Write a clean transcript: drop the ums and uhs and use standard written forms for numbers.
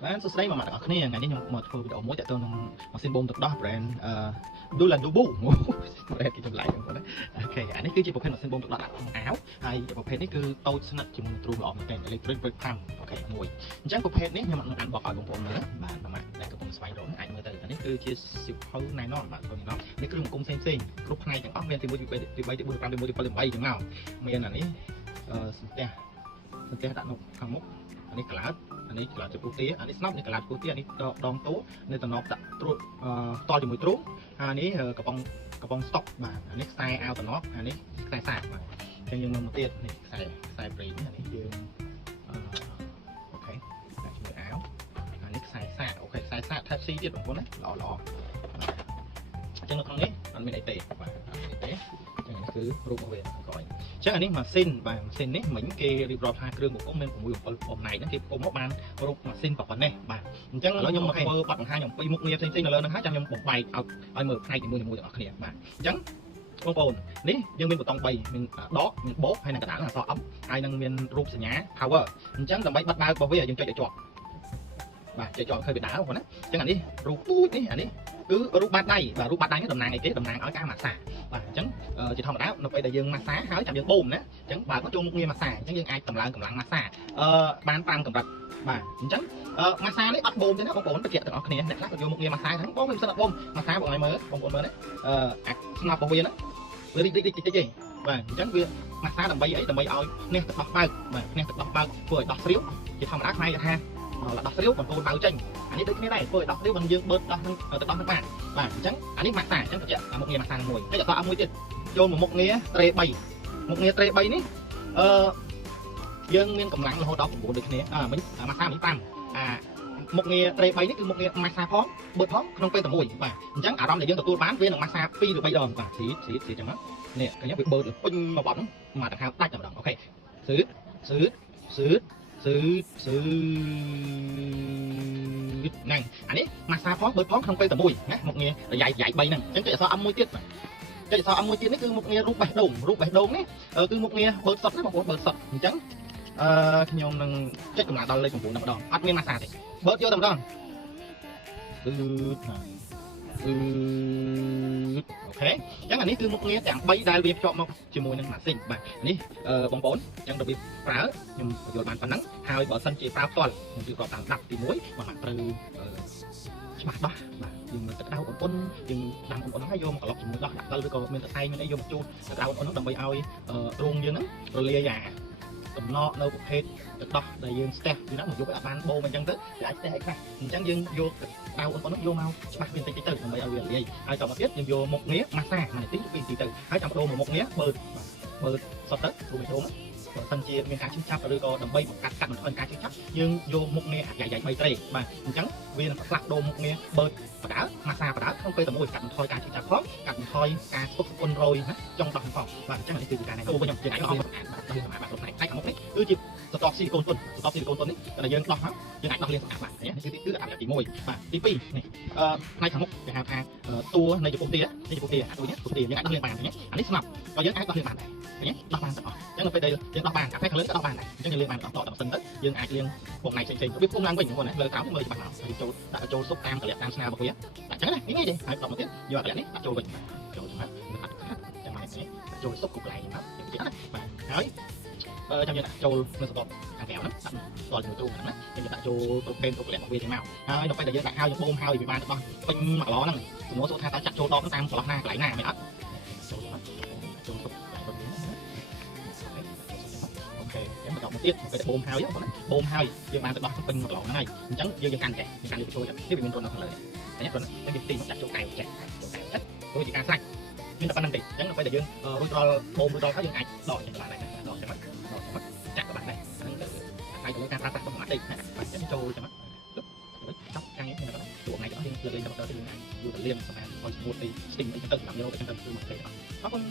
Bạn số đấy mà mặt ở cái này ngàyนี้ខ្ញុំមកធ្វើវីដេអូមួយតើតើនឹងម៉ាស៊ីនបូមទឹកដោះ brand Duladubu brand គេចម្លែកហ្នឹងបងណាអូខេអានេះគឺជាប្រភេទម៉ាស៊ីនបូមទឹកដោះដាក់ក្នុងអាវហើយប្រភេទនេះគឺតូចស្និទ្ធជាមួយទ្រូងល្អមែនទែន electric brake pump អូខេមួយអញ្ចឹងប្រភេទនេះខ្ញុំនឹងអានបកឲ្យបងប្អូនមើលបាទប្រហែលដែលកំពុងស្វែងរកអាចមើលទៅអានេះគឺជាសៀវភៅណែនាំបាទបងប្អូននេះគ្រឿងអង្គមផ្សេងគ្រប់ផ្នែកទាំងអស់មានទី1ទី2ទី3ទី4ទី5ទី6ទី7ទី8ចឹងមកមានអានេះសន្ទះដាក់នៅខាងមុខអានេះក្លោតអានេះក្លោតចំពោះទាអានេះស្នប់នេះក្លោតចំពោះទាអានេះដងតួនេះតំណប់ដាក់ត្រួតតល់ជាមួយទ្រូងហើយនេះកំប៉ុងស្តុកបាទអានេះខ្សែអាវតំណប់អានេះខ្សែសាកបាទអញ្ចឹងយើងមើលមកទៀតនេះខ្សែប្រេងអានេះយើងអូខេដាក់ជាមួយអាវអានេះខ្សែសាកអូខេខ្សែសាក Type C ទៀតបងប្អូនណាល្អអញ្ចឹងនៅក្នុងនេះអត់មានអីទេបាទអត់មានអីទេអញ្ចឹងនេះគឺរូបរបស់វាក្រោយអញ្ចឹងអានេះម៉ាស៊ីនបាទម៉ាស៊ីននេះមិញគេរៀបរាប់ថាគ្រឿងបង្គុំមាន6 7បំណែកហ្នឹងគេបង្គុំមកបានរូបម៉ាស៊ីនប៉ុណ្ណេះបាទអញ្ចឹងឥឡូវខ្ញុំមកធ្វើបទបង្ហាញអំពីមុខងារផ្សេងៗនៅលើហ្នឹងហើយចាំខ្ញុំបំបែកឲ្យមើលផ្នែកនីមួយៗទាំងអស់គ្នាបាទអញ្ចឹងបងប្អូននេះយើងមានប៊ូតុង3មានដកមានបូកហើយនឹងកណ្ដាលអក្សរ M ហើយនឹងមានរូបសញ្ញា power អញ្ចឹងដើម្បីបិទបើករបស់វាយើងចុចឲ្យជាប់បាទចុចជាប់ឃើញវាដើរបងប្អូនណាអញ្ចឹងអានេះរូបទូចនេះអានេះគឺរូបបាតដៃបាទរូបបាតដៃនេះតំណាងអីគេតំណាងឲ្យការម៉ាស្សាបាទអញ្ចឹងជាធម្មតានៅពេលដែលយើងម៉ាស្សាហើយចាំយើងបូមណាអញ្ចឹងបើក៏ចូលមុខងារម៉ាស្សាអញ្ចឹងយើងអាចតម្លើងកម្លាំងម៉ាស្សាបាន5កម្រិតបាទអញ្ចឹងម៉ាស្សានេះអត់បូមទេណាបងប្អូនតិចទាំងអស់គ្នាអ្នកខ្លះក៏យកមុខងារម៉ាស្សាហ្នឹងបងមិនសិនអត់បូមម៉ាស្សាបងឲ្យមើលបងប្អូនមើលណាអាចស្នប់របស់វាណាវារីកតិចទេបាទអញ្ចឹងវាម៉ាស្សាដើម្បីអីដើម្បីឲ្យនេះទឹកដោះបើកបាទនេះទឹកដោះបើកធ្វើឲ្យដោះស្រាវជាធម្មតាខ្មែរគេថាដោះស្រាវបងប្អូនបើចេញអានេះដូចគ្នាដែរធ្វើឲ្យដោះស្រាវមិនយើងបឺតដោះនឹងទៅដោះនឹងបានបាទអញ្ចឹងអានេះម៉ាស្សាអញ្ចឹងទៅមុខងារម៉ាស្សាមួយតែអត់ឲ្យមួយទៀតចូលមកមុខងារត្រេ3មុខងារត្រេ3នេះយើងមានកម្លាំងរហូតដល់9ដូចគ្នាមិញម៉ាស្សាមិញ5មុខងារត្រេ3នេះគឺមុខងារម៉ាស្សាផងបឺតផងក្នុងពេលតែមួយបាទអញ្ចឹងអារម្មណ៍ដែលយើងទទួលបានវានឹងម៉ាស្សា2ឬ3ដងបាទស៊ីអញ្ចឹងនេះឃើញវាបឺតពេញមកបត់ហ្នឹងមកដង្ហើមដាច់តែម្ដងអូខេស៊ឺហ្នឹងអានេះម៉ាស្សាផងបឺតផងក្នុងពេលតែមួយណាមុខងាររយៈ3ហ្នឹងអញ្ចឹងគេអក្សរ M មួយទៀតចុចអក្សរ M មួយទៀតនេះគឺមុខងាររូបបេះដូងនេះគឺមុខងារបឺតសុតណាបងប្អូនបឺតសុតអញ្ចឹងខ្ញុំនឹងចុចកម្លាំងដល់លេខ9តែម្ដងអត់មានម៉ាស្សាទេបឺតយកតែម្ដងអូខេអញ្ចឹងអានេះគឺមុខងារទាំង3ដែលវាភ្ជាប់មកជាមួយនឹងម៉ាស៊ីនបាទនេះបងប្អូនអញ្ចឹងរបៀបប្រើខ្ញុំយល់បានប៉ុណ្ណឹងហើយបើសិនជាប្រើផ្ទាល់ខ្ញុំជឿរាប់តាមដាប់ទី1បាទត្រូវច្បាស់ដោះបាទយើងមើលទឹកដៅអ៊ុនយើងដាំអ៊ុនហើយយកមកក្លុកជាមួយដោះដាក់ទៅឬក៏មានទឹកឯងមានអីយកមកជូតទឹកដៅអ៊ុនហ្នឹងដើម្បីឲ្យទ្រូងយើងហ្នឹងរលាយតំណក់នៅប្រភេទទឹកដោះដែលយើងស្ទះពីហ្នឹងមកយកឲ្យបានបូមអញ្ចឹងទៅវាអាចស្ទះឲ្យខ្លះអញ្ចឹងយើងយកទឹកដៅអ៊ុនហ្នឹងយកមកច្បាស់វាបន្តិចទៅដើម្បីឲ្យវារលាយហើយតទៅទៀតយើងយកមុខងារម៉ាស្សាមួយនាទីទៅ2នាទីទៅហើយចាំបដូរមកមុខងារបឺតសុទ្ធទៅរូបវិទ្យាបើសិនជាមានការឈឺចាប់ឬក៏ដើម្បីបង្កាត់បន្ថយការឈឺចាប់យើងយកមុខងារអាយ៉ៃ3ត្រេបាទអញ្ចឹងវានឹងផ្លាស់ដូរមុខងារបឺតបដាម៉ាស្សាបដាក្នុងពេលតែមួយកាត់បន្ថយការឈឺចាប់ផងកាត់បន្ថយការស្ទុកស្ពុនរយណាចង់ដោះផងបាទអញ្ចឹងនេះគឺការណែនាំវិញខ្ញុំនិយាយឲ្យបាទដោះសម្អាតបាទផ្នែកខាងមុខនេះគឺជាសតបស៊ីលីកូនទុននេះដែលយើងដោះមកយើងអាចដោះលាងសម្អាតបាទនេះគឺអាប់ទី1បាទទី2នេះផ្នែកខាងមុខគេហៅថាតួនៃចំពោះទានេះចំពោះទាអាដូចនេះចំពោះទាយើងអាចដោះលាងបាននេះអានេះស្នប់ក៏យើងអាចដោះលាងបានដែរឃើញដោះបានទាំងអស់អញ្ចឹងនៅពេលដែលយើងដោះបានកាហ្វេខាងលើក៏ដោះបានដែរអញ្ចឹងយើងលាងបានបន្តដល់សិនទៅយើងអាចលាងពងណៃផ្សេងៗវាពុំឡើងវិញហ្នឹងណាលើក្រោមមើលច្បាស់មកចូលដាក់ចូលស៊ុបតាមកលៈតាមស្នារបស់វាដាក់អញ្ចឹងណាងាយទេហើយបន្តមកទៀតយកកលៈនេះដាក់ចូលវិញចូលច្បាស់ដាក់ចាំមកនេះចូលស៊ុបគ្រប់កន្លែងហ្នឹងទៀតណាបាទហើយចាំយើងដាក់ចូលនៅសតបខាងក្រៅហ្នឹងដាក់តល់ជាមួយទូហ្នឹងណាយើងដាក់ចូលគ្រប់ពេលគ្រប់កលៈរបស់វាទៅមកហើយដល់ពេលដែលយើងដាក់ហើយយើងបូមហើយវាបានទៅដោះពេញ1គីឡហ្នឹងសំណួរសួរថាតើចាក់ចូលដបហ្នឹងតាមកន្លោះណាកន្លែងណាមិនអត់ចូលស៊ុបបន្តមកទៀតពេលបូមហើយបងណាបូមហើយយើងបានទៅដោះពេញ1គីឡហ្នឹងហើយអញ្ចឹងយើងកាន់តែវាជួយនេះវាមានរន្ធនៅខាងលើតែគ្រាន់តែយើងទីមកដាក់ចូលកែវចេះចូលជាការស្រាច់មានតែប៉ុណ្្នឹងទេអញ្ចឹងពេលដែលយើងរួចរាល់បូមរួចរាល់ហើយយើងអាចដកចេញបានដែរដកចេញមកចាក់ក៏បានដែរហ្នឹងទៅហើយទៅការប្រើប្រាស់របស់ម៉ាត់ទេណាបាទអញ្ចឹងចូលចេញមកចប់ខាងនេះមានតែជួបថ្ងៃទៅយើងលើកលេងទៅយើងអាចយូរទៅលាងសម្រាប់ឲ្យស្ងួតទីស្ទីមអីទៅតាមយកទៅចឹងទៅគឺមកទេអរគុណ